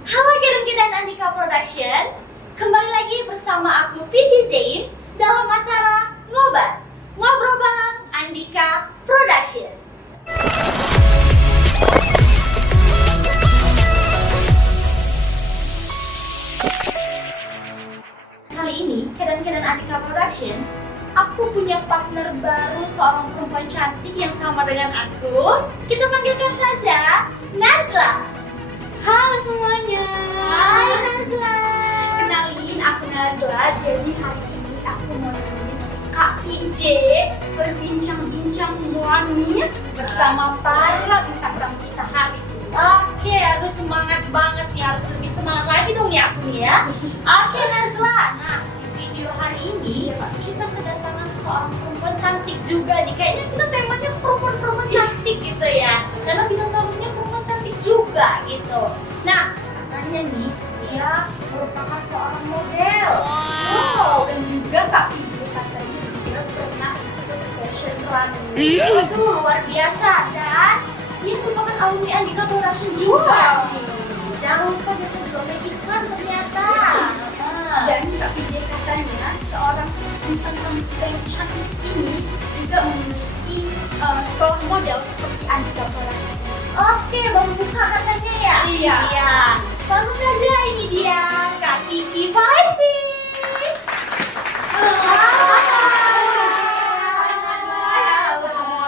Halo Kidan Andika Production, kembali lagi bersama aku PJ Zain dalam acara Ngobrol bareng Andika Production. Kali ini Kidan Andika Production, aku punya partner baru, seorang perempuan cantik yang sama dengan aku. Kita panggilkan saja Nazla. Halo semuanya. Hai Nazla. Kenalin, aku Nazla. Jadi hari ini aku mau nemenin Kak PJ berbincang-bincang manis bersama para bintang tamu kita hari ini. Oke, aduh semangat banget nih, harus lebih semangat lagi dong nih aku nih ya. Oke Nazla, nah di video hari ini kita kedatangan seorang perempuan cantik juga nih. Kayaknya kita temanya perempuan-perempuan cantik gitu ya. Karena bintang tamunya perempuan cantik juga gitu. Nah, katanya nih dia merupakan seorang model. Wow, dan juga Kak PJ katanya dia pernah ikut fashion runway. Aduh, luar biasa. Dan dia merupakan alumni Andika Production juga. Jangan lupa dia juga make iklan ternyata. Dan Kak PJ katanya seorang bintang tamu kita yang cantik ini juga memiliki sekolah model seperti Andika Production. Oke, baru buka katanya ya? Iya. Langsung saja, ini dia Kak Kiki Valensi. Halo semua.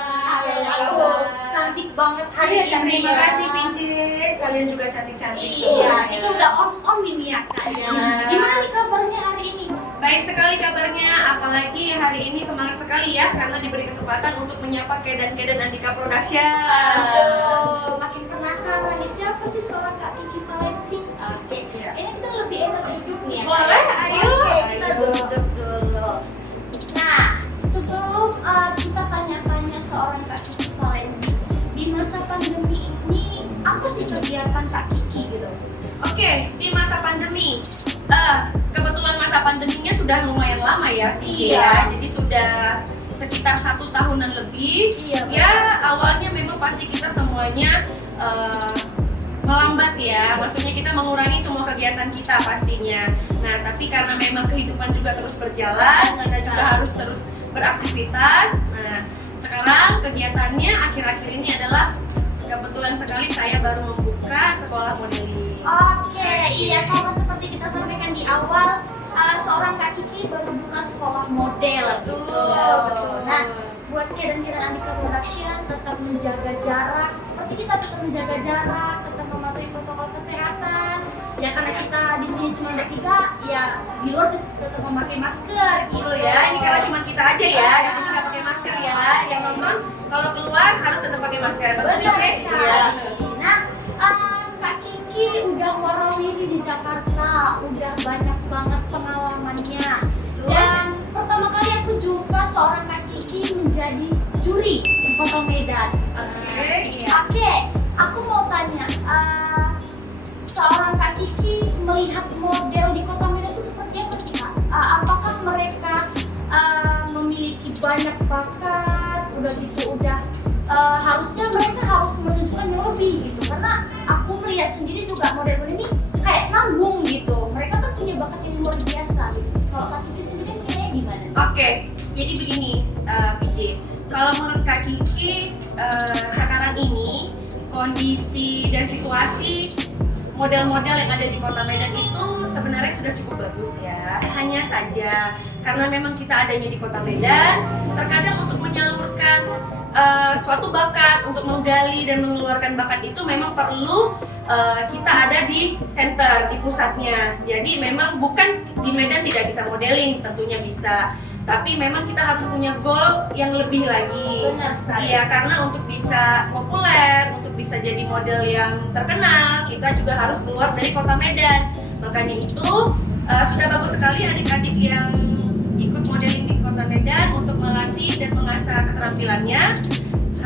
Cantik banget hari Iya, ini. terima ya. kasih PJ. Kalian juga cantik-cantik Iya, semuanya. kita udah on ini ya Kak. Gimana nih kabarnya hari ini? Baik sekali kabarnya, apalagi hari ini semangat sekali ya karena diberi kesempatan untuk menyapa Kedan Andika Production. Aduh, makin penasaran nih siapa sih seorang Kak Kiki Valensi? Oke, ini kita lebih enak duduk nih ya. Boleh, ayo. Oke, kita duduk dulu. Nah, sebelum kita tanya-tanya seorang Kak Kiki Valensi, di masa pandemi ini apa sih kegiatan Kak Kiki gitu? Oke, di masa pandemi, kebetulan masa pandeminya sudah lumayan lama ya, PJ Iya. ya. Jadi sudah sekitar 1 tahunan lebih. Iya, Ya awalnya memang pasti kita semuanya melambat ya, maksudnya kita mengurangi semua kegiatan kita pastinya. Nah tapi karena memang kehidupan juga terus berjalan, kita juga harus terus beraktivitas. Nah sekarang kegiatannya akhir-akhir ini adalah kebetulan sekali saya baru membuka sekolah modeling. Oke, iya sama seperti kita sampaikan di awal, seorang Kak Kiki baru buka sekolah model. Betul. Nah, buat Kidan Andika Production tetap menjaga jarak, seperti kita tetap menjaga jarak, tetap mematuhi protokol kesehatan. Ya karena kita di sini cuma bertiga, ya di luar tetap memakai masker gitu Betul ya, ini karena cuma kita aja ya, di sini nggak pakai masker ya. Yang nonton kalau keluar harus tetap pakai masker. Betul Benar ya? sekali. Iya. Nah, Kak Kiki udah warawiri di Jakarta, udah banyak banget pengalamannya. Dan pertama kali aku jumpa seorang Kak Kiki menjadi juri di Kota Medan. Oke, iya. Oke, aku mau tanya, seorang Kak Kiki melihat model di Kota Medan itu seperti apa sih Kak? Apakah mereka memiliki banyak bakat, harusnya mereka harus menunjukkan yang lebih gitu, karena aku melihat sendiri juga model-model ini kayak nanggung gitu, mereka kan punya bakat yang luar biasa gitu. Kalau Kak Kiki sendiri kayaknya gimana? Oke, jadi begini PJ, kalau menurut Kak Kiki sekarang ini kondisi dan situasi model-model yang ada di Kota Medan itu sebenarnya sudah cukup bagus ya. Hanya saja karena memang kita adanya di Kota Medan, terkadang untuk menyalurkan suatu bakat, untuk menggali dan mengeluarkan bakat itu memang perlu kita ada di center, di pusatnya. Jadi memang bukan di Medan tidak bisa modeling, tentunya bisa. Tapi memang kita harus punya goal yang lebih lagi. Benar sekali. Iya, karena untuk bisa populer, untuk bisa jadi model yang terkenal, kita juga harus keluar dari Kota Medan. Makanya itu sudah bagus sekali adik-adik yang ikut modeling di Kota Medan untuk melatih dan mengasah keterampilannya.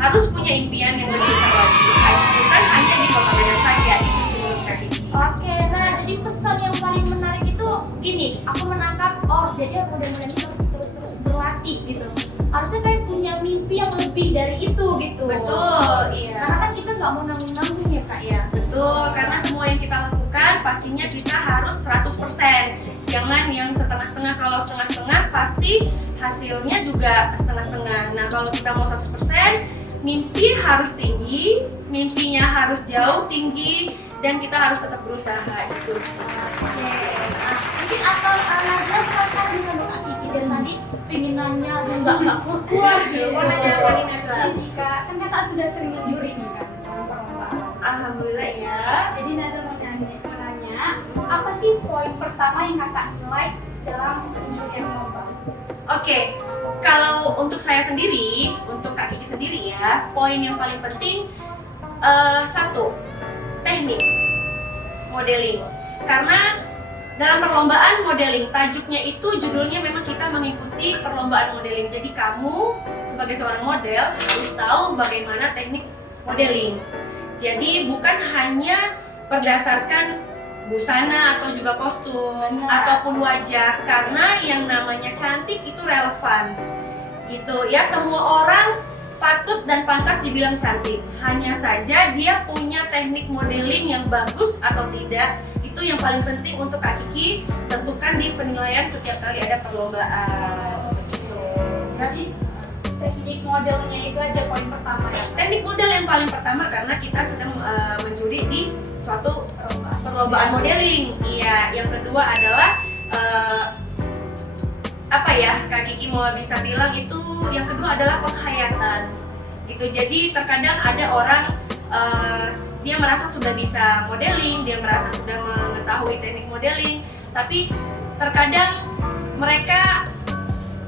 Harus punya impian yang lebih besar lagi. Bukan hanya di Kota Medan saja, itu sih menurut Kak Kiki. Oke, nah jadi pesan yang paling menarik itu gini, aku menangkap, oh jadi model-model ini harus terus berlatih gitu. Harusnya kayak punya mimpi yang lebih dari itu gitu. Betul, iya. Karena kan kita nggak mau nanggung-nanggung ya Kak ya. Betul, karena semua yang kita lakukan pastinya kita harus 100%. Jangan yang setengah-setengah. Kalau setengah-setengah pasti hasilnya juga setengah-setengah. Nah, kalau kita mau 100%, mimpi harus tinggi, mimpinya harus jauh tinggi, dan kita harus tetap berusaha itu. Mungkin atau Nazla penasaran sama Kak Kiki dan tadi pengen nanya nggak kuat gitu. Mau nanya apa nih Nazla? Jadi Kak, kan Kakak sudah sering menjuri nih kan dalam perlombaan. Alhamdulillah ya. Jadi Nazla mau nanya, apa sih poin pertama yang Kakak nilai dalam penjurian lomba? Oke, kalau untuk saya sendiri, untuk Kak Kiki sendiri ya, poin yang paling penting satu, teknik modeling. Karena dalam perlombaan modeling, tajuknya itu judulnya memang kita mengikuti perlombaan modeling. Jadi kamu sebagai seorang model harus tahu bagaimana teknik modeling. Jadi bukan hanya berdasarkan busana atau juga kostum ataupun wajah, karena yang namanya cantik itu relevan gitu ya. Semua orang patut dan pantas dibilang cantik, hanya saja dia punya teknik modeling yang bagus atau tidak. Itu yang paling penting untuk Kak Kiki tentukan di penilaian setiap kali ada perlombaan gitu. Jadi teknik modelnya itu aja poin pertama ya. Teknik model yang paling pertama karena kita sedang menjuri di suatu perlombaan modeling. Iya, yang kedua adalah apa ya, Kak Kiki mau bisa bilang itu yang kedua adalah penghayatan gitu. Jadi terkadang ada orang dia merasa sudah bisa modeling, dia merasa sudah mengetahui teknik modeling, tapi terkadang mereka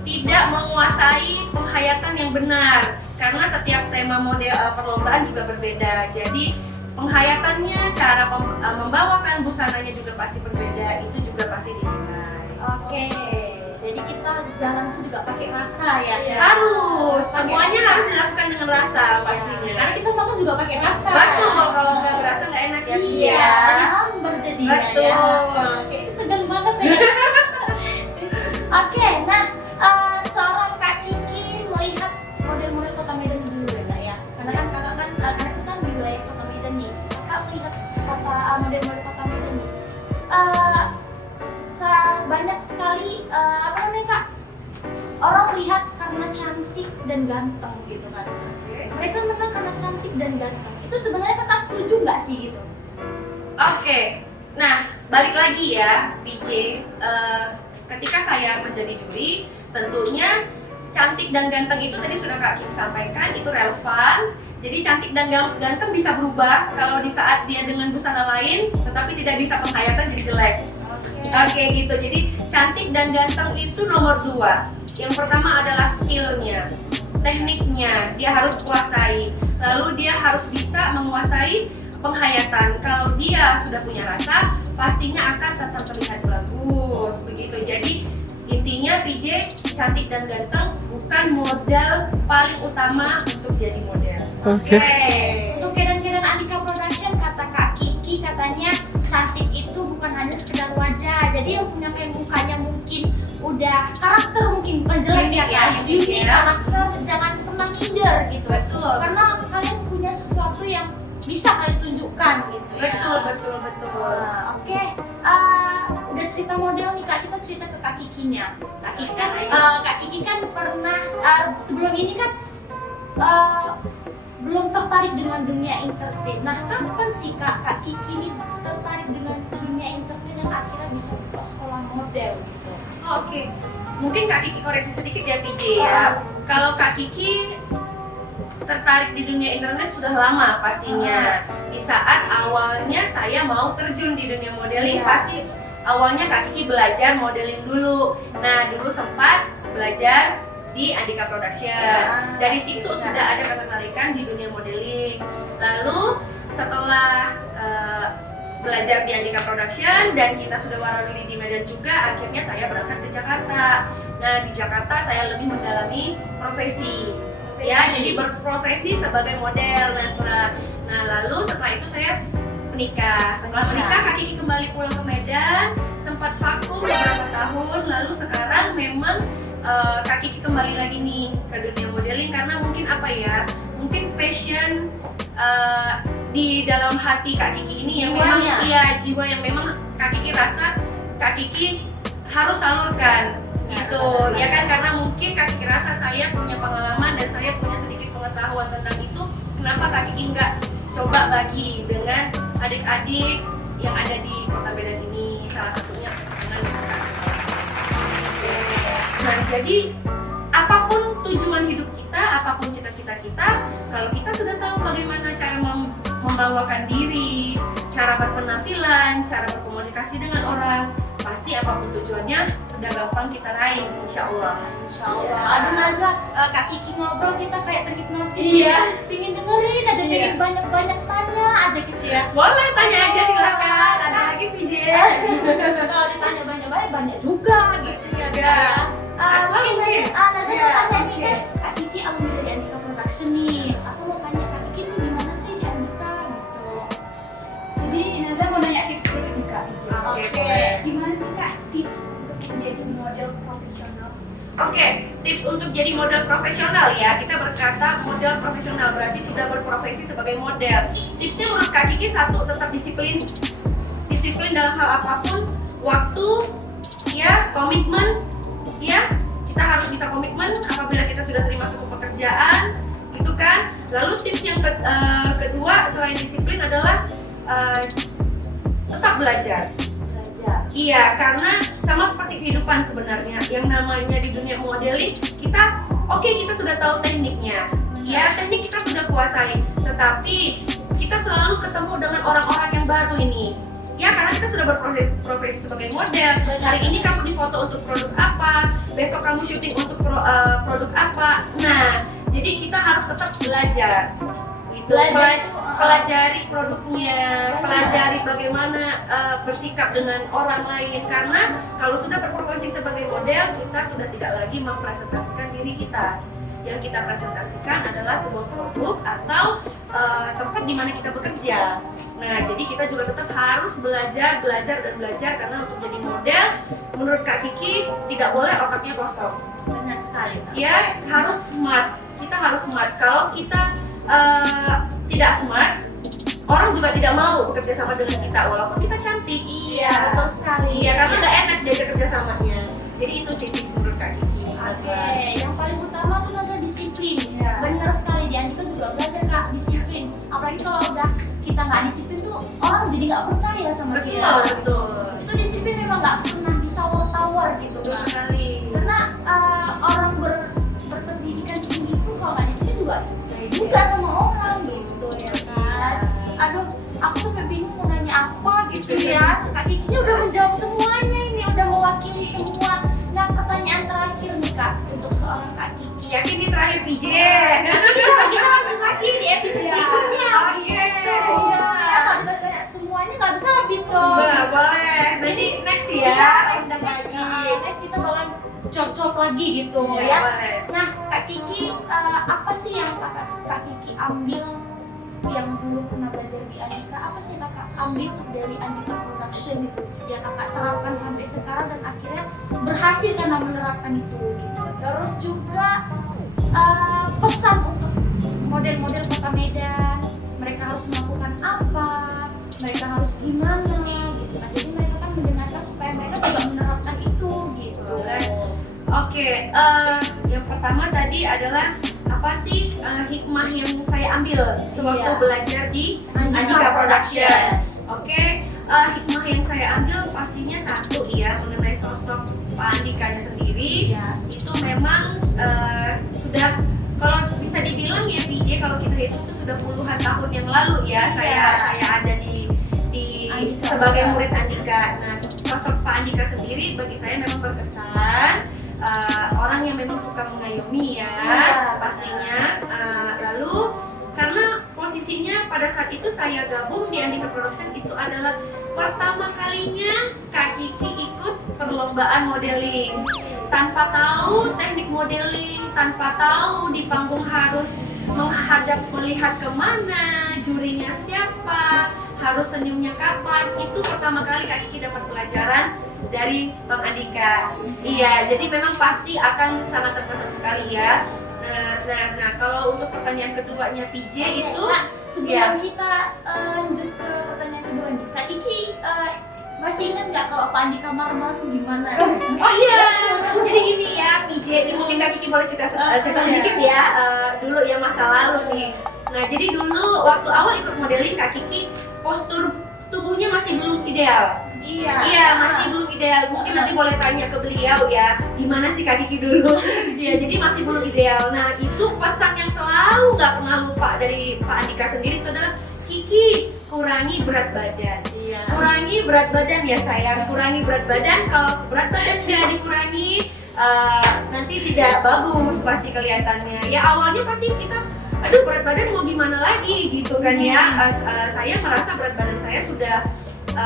tidak menguasai penghayatan yang benar karena setiap tema model perlombaan juga berbeda. Jadi penghayatannya, cara membawakan busananya juga pasti berbeda, itu juga pasti dinilai. Oke, jadi kita jalan tuh juga pakai rasa ya. Iya. Harus, semuanya harus dilakukan dengan rasa pastinya. Karena kita makan juga pakai rasa. Betul, kalau nggak berasa nggak enak ya. Iya, jadi hambar jadinya. Betul. Ya. Oke, itu tegang banget ya. Oke, nah seorang Kak Kiki melihat model-model Kota Medan dulu ya. Karena kan kakak kan karena kita kan di wilayah Kota Medan nih. Kakak melihat model-model Kota Medan nih. Banyak sekali apa namanya Kak? Orang lihat karena cantik dan ganteng gitu kan. Mereka menang karena cantik dan ganteng. Itu sebenarnya kakak setuju nggak sih gitu? Oke, nah balik lagi ya PJ, ketika saya menjadi juri, tentunya cantik dan ganteng itu tadi sudah Kak Kiki sampaikan, itu relevan. Jadi cantik dan ganteng bisa berubah kalau di saat dia dengan busana lain, tetapi tidak bisa penghayatan jadi jelek. Oke gitu, jadi cantik dan ganteng itu nomor 2. Yang pertama adalah skillnya, tekniknya, dia harus kuasai. Lalu dia harus bisa menguasai penghayatan. Kalau dia sudah punya rasa, pastinya akan tetap terlihat bagus. Begitu. Jadi intinya PJ, cantik dan ganteng bukan modal paling utama untuk jadi model. Oke. Untuk Kedan Andika Production, kata Kak Kiki katanya cantik itu bukan hanya sekedar wajah. Jadi yang punya kayak mukanya mungkin udah karakter mungkin bukan jelek Unik ya, unik unik ya. karakter, jangan pernah minder gitu. Betul. Karena kalian punya sesuatu yang bisa kalian tunjukkan gitu ya. Betul. Oke. Udah cerita model nih Kak, kita cerita ke Kak Kikinya. Kak Kiki kan pernah sebelum ini kan belum tertarik dengan dunia entertain. Nah, kapan sih Kak Kiki ini tertarik dengan dunia entertain dan akhirnya bisa buka sekolah model gitu? Oke. Mungkin Kak Kiki koreksi sedikit ya PJ ya. Kalau Kak Kiki tertarik di dunia internet sudah lama pastinya. Di saat awalnya saya mau terjun di dunia modeling, pasti awalnya Kak Kiki belajar modeling dulu. Nah, dulu sempat belajar di Andika Production. Dari situ sudah ada ketertarikan di dunia modeling. Lalu setelah belajar di Andika Production dan kita sudah warawiri di Medan juga, akhirnya saya berangkat ke Jakarta. Nah, di Jakarta saya lebih mendalami profesi. Ya, jadi berprofesi sebagai model Nazla. Nah, lalu setelah itu saya menikah. Setelah menikah, Kak Kiki kembali pulang ke Medan, sempat vakum beberapa tahun. Lalu sekarang memang Kak Kiki kembali lagi nih ke dunia modeling karena mungkin apa ya? Mungkin passion di dalam hati Kak Kiki ini yang memang Jiwanya. jiwa yang memang Kak Kiki rasa Kak Kiki harus salurkan gitu ya kan, karena mungkin Kak Kiki rasa saya punya pengalaman dan saya punya sedikit pengetahuan tentang itu. Kenapa Kak Kiki nggak coba bagi dengan adik-adik yang ada di Kota Medan ini, salah satunya dengan Kak. Nah, jadi apapun tujuan hidup kita, apapun cita-cita kita, kalau kita sudah tahu bagaimana cara membawakan diri, cara berpenampilan, cara berkomunikasi dengan orang, pasti apapun tujuannya sudah gampang kita raih, insya Allah. Insya Allah. Aduh Nazla, Kak Kiki ngobrol kita kayak terhipnotis. Iya. Pingin dengerin aja, Iya. pingin banyak-banyak tanya aja gitu ya. Boleh tanya aja silakan. Ada lagi PJ. Kalau ditanya banyak-banyak, banyak juga gitu ya. Ya. Asal Mungkin mungkin. Nazla Iya, mau tanya nih oke. kan, Kak Kiki alumni dari Andika Production nih. Aku mau tanya Kak Kiki nih gimana sih di Andika gitu. Jadi Nazla mau nanya tips dulu nih Kak. Oke, Oke. boleh. Gimana sih Kak tips untuk menjadi model profesional? Oke, tips untuk jadi model profesional ya. Kita berkata model profesional berarti sudah berprofesi sebagai model. Tipsnya menurut Kak Kiki satu, tetap disiplin. Disiplin dalam hal apapun, waktu, ya, komitmen, ya. Kita harus bisa komitmen apabila kita sudah terima suatu pekerjaan, gitu kan. Lalu tips yang kedua selain disiplin adalah tetap belajar. Belajar. Iya, karena sama seperti kehidupan sebenarnya. Yang namanya di dunia modeling, kita kita sudah tahu tekniknya. Ya, teknik kita sudah kuasai. Tetapi kita selalu ketemu dengan orang-orang yang baru ini. Ya, karena kita sudah berprofesi sebagai model. Hari ini kamu difoto untuk produk apa, besok kamu syuting untuk produk apa. Nah, jadi kita harus tetap belajar. Gitu. Belajar itu, Pelajari produknya, pelajari bagaimana bersikap dengan orang lain. Karena kalau sudah berprofesi sebagai model, kita sudah tidak lagi mempresentasikan diri kita. Yang kita presentasikan adalah sebuah produk atau tempat di mana kita bekerja. Nah, jadi kita juga tetap harus belajar karena untuk jadi model, menurut Kak Kiki tidak boleh otaknya kosong. Benar sekali. Kak. Ya, harus smart. Kita harus smart. Kalau kita tidak smart, orang juga tidak mau bekerja sama dengan kita walaupun kita cantik. Iya, betul sekali. Iya, karena nggak enak diajak kerjasamanya. Jadi itu sih tips menurut Kak Kiki. Oke, yang paling utama tuh Nazla disiplin. Iya. Benar sekali, di Andika juga belajar Kak, disiplin. Apalagi kalau udah kita nggak disiplin tuh orang jadi nggak percaya sama Betul, dia. betul. Itu disiplin memang nggak pernah ditawar-tawar gitu Betul Kak. sekali. Karena orang berpendidikan tinggi pun kalau nggak disiplin juga percaya juga sama orang gitu ya kan. Aduh, aku sampai bingung mau nanya apa gitu ya. Kak Kikinya udah menjawab semuanya ini, udah mewakili semua. Nah, pertanyaan terakhir nih Kak untuk seorang Kak Kiki. Yakin di terakhir PJ? Kita lanjut lagi di episode Iya. berikutnya. Oke. Gitu. Ya, kalau ditanya semuanya nggak bisa habis dong. Nah, boleh. Nanti next ya. Iya, next lagi. lagi. Next kita bakalan cop-cop lagi gitu Iya, ya. boleh. Nah, Kak Kiki, apa sih yang Kak Kiki ambil yang dulu pernah belajar di Andika? Apa sih yang Kakak ambil dari Andika Production itu yang Kakak terapkan sampai sekarang dan akhirnya berhasil karena menerapkan itu gitu. Terus juga pesan untuk model-model Kota Medan, mereka harus melakukan apa, mereka harus gimana gitu. Nah, jadi mereka kan mendengarkan supaya mereka juga menerapkan itu gitu. Oke, yang pertama tadi adalah apa sih hikmah yang saya ambil sewaktu Iya. belajar di Andika Production. Oke, hikmah yang saya ambil pastinya satu ya mengenai sosok Pak Andikanya sendiri. Iya. Itu memang sudah, kalau bisa dibilang ya PJ, kalau kita hitung itu sudah puluhan tahun yang lalu ya saya ada di Andika. sebagai murid Andika. Nah, sosok Pak Andika sendiri bagi saya memang berkesan. Orang yang memang suka mengayomi ya, pastinya. Lalu karena posisinya pada saat itu saya gabung di Andika Production, itu adalah pertama kalinya Kak Kiki ikut perlombaan modeling. Tanpa tahu teknik modeling, tanpa tahu di panggung harus melihat kemana, jurinya siapa, harus senyumnya kapan. Itu pertama kali Kak Kiki dapat pelajaran dari Bang Andika. Iya, jadi memang pasti akan sangat terkesan sekali ya. Nah, kalau untuk pertanyaan keduanya PJ itu Kak, sebelum kita lanjut ke pertanyaan kedua nih, Kak Kiki masih ingat nggak kalau Pak Andika marah-marah tuh gimana? oh iya, jadi gini ya PJ, ini mungkin Kak Kiki boleh cerita sedikit ya, dulu ya masa lalu nih. Nah, jadi dulu waktu awal ikut modeling Kak Kiki postur tubuhnya masih belum ideal. Iya, masih belum ideal. Mungkin nanti boleh tanya ke beliau ya, gimana sih Kak Kiki dulu? Iya, jadi masih belum ideal. Nah, itu pesan yang selalu nggak pernah lupa dari Pak Andika sendiri itu adalah Kiki, kurangi berat badan. Iya. Kurangi berat badan ya sayang, kurangi berat badan. Kalau berat badan nggak dikurangi, nanti tidak bagus pasti kelihatannya. Ya awalnya pasti kita, aduh berat badan mau gimana lagi gitu kan ya. Saya merasa berat badan saya sudah,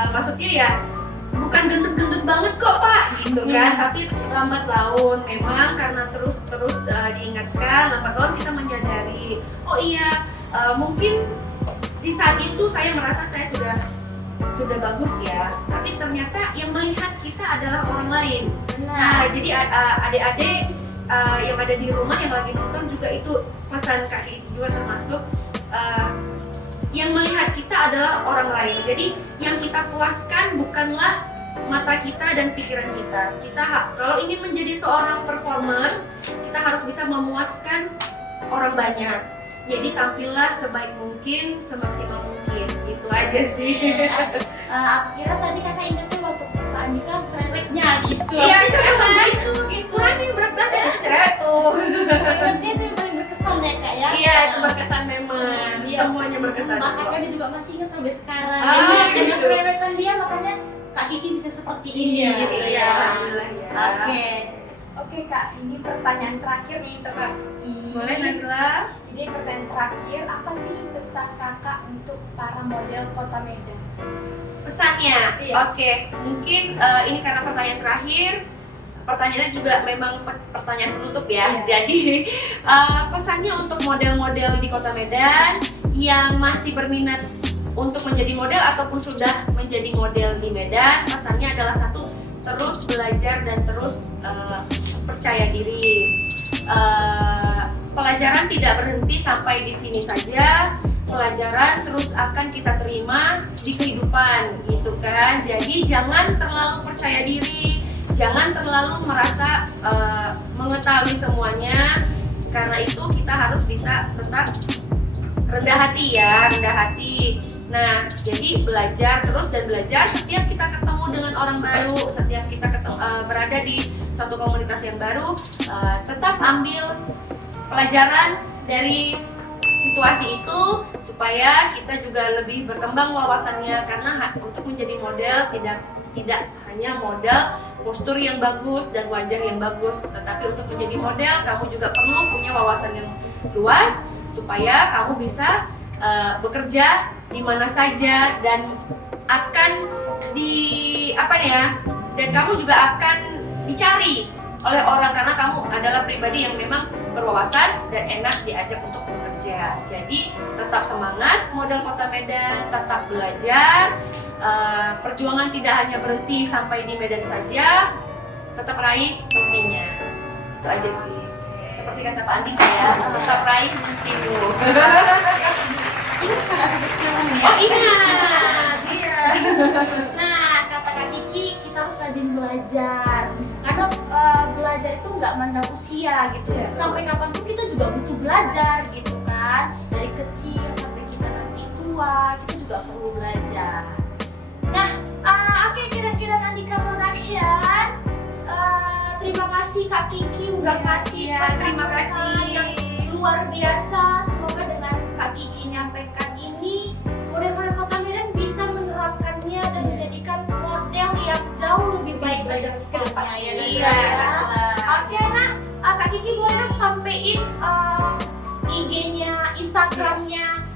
maksudnya ya bukan gendut-gendut banget kok Pak gitu kan, tapi lambat laun memang karena terus diingatkan, lambat laun kita menyadari, oh iya mungkin di saat itu saya merasa saya sudah bagus ya, tapi ternyata yang melihat kita adalah orang lain. Nah, jadi adik-adik yang ada di rumah yang lagi nonton juga itu pesan Kak Kiki juga termasuk, yang melihat kita adalah orang lain. Jadi yang kita puaskan bukanlah mata kita dan pikiran kita. Kalau ingin menjadi seorang performer, kita harus bisa memuaskan orang banyak. Jadi tampillah sebaik mungkin, semaksimal mungkin. Gitu aja sih. Akhirnya tadi kakak ingatnya waktu Pak Andika cerewetnya gitu. Iya, cerewet itu gitu. Kurangi berat badan cerewet tuh. Cerewetnya itu yang paling berkesan ya Kak ya. Iya, itu berkesan memang. Iya. Semuanya berkesan. Makanya dia juga masih ingat sampai sekarang. Ah, Dengan gitu. cerewetan dia makanya Kak Kiki bisa seperti ini. Iya, alhamdulillah ya. Oke. Oke Kak, ini pertanyaan terakhir nih untuk Kak Kiki. Boleh Najla? Jadi pertanyaan terakhir, apa sih pesan kakak untuk para model Kota Medan? Pesannya? Iya. Oke, mungkin ini karena pertanyaan terakhir, pertanyaannya juga memang pertanyaan penutup ya. Iya. Jadi pesannya untuk model-model di Kota Medan yang masih berminat untuk menjadi model ataupun sudah menjadi model di Medan, pesannya adalah satu, terus belajar dan terus percaya diri. Pelajaran tidak berhenti sampai di sini saja. Pelajaran terus akan kita terima di kehidupan gitu kan. Jadi jangan terlalu percaya diri, jangan terlalu merasa mengetahui semuanya. Karena itu kita harus bisa tetap rendah hati ya, rendah hati. Nah, jadi belajar terus dan belajar setiap kita ketemu dengan orang baru, setiap kita berada di suatu komunitas yang baru, tetap ambil pelajaran dari situasi itu supaya kita juga lebih berkembang wawasannya, karena untuk menjadi model tidak hanya model postur yang bagus dan wajah yang bagus, tetapi untuk menjadi model kamu juga perlu punya wawasan yang luas supaya kamu bisa bekerja di mana saja dan akan dan kamu juga akan dicari oleh orang karena kamu adalah pribadi yang memang berwawasan dan enak diajak untuk bekerja. Jadi tetap semangat model Kota Medan, tetap belajar, perjuangan tidak hanya berhenti sampai di Medan saja, tetap raih mimpinya. Itu aja sih. Seperti kata Pak Andika ya, tetap raih mimpimu. Ingat nggak sampai sekarang ya? Oh ingat, iya. Nah, kata Kak Kiki, kita harus rajin belajar. Karena belajar itu nggak mandang usia gitu ya. Sampai kapanpun kita juga butuh belajar gitu kan. Dari kecil sampai kita nanti tua, kita juga perlu belajar. Nah, oke, kira-kira Andika Production. Terima kasih Kak Kiki udah kasih Ya, terima pesan-pesan kasih. yang luar biasa. Semoga dengan Kak Kiki nyampaikan ini, model-model Kota Medan bisa menerapkannya dan menjadikan model yang jauh lebih baik dari kedepannya ya. Iya, Nasla. Oke, nah Kak Kiki boleh dong sampein IG-nya, Instagram-nya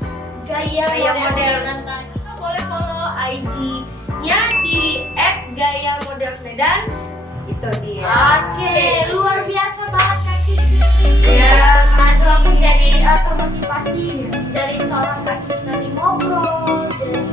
Gaya Model dan tadi. Kita boleh follow IG-nya di @gayamodelsmedan. Itu dia. Oke, luar biasa banget Kak Kiki. Ya. Nazla pun jadi termotivasi dari seorang Kak Kiki tadi ngobrol, dari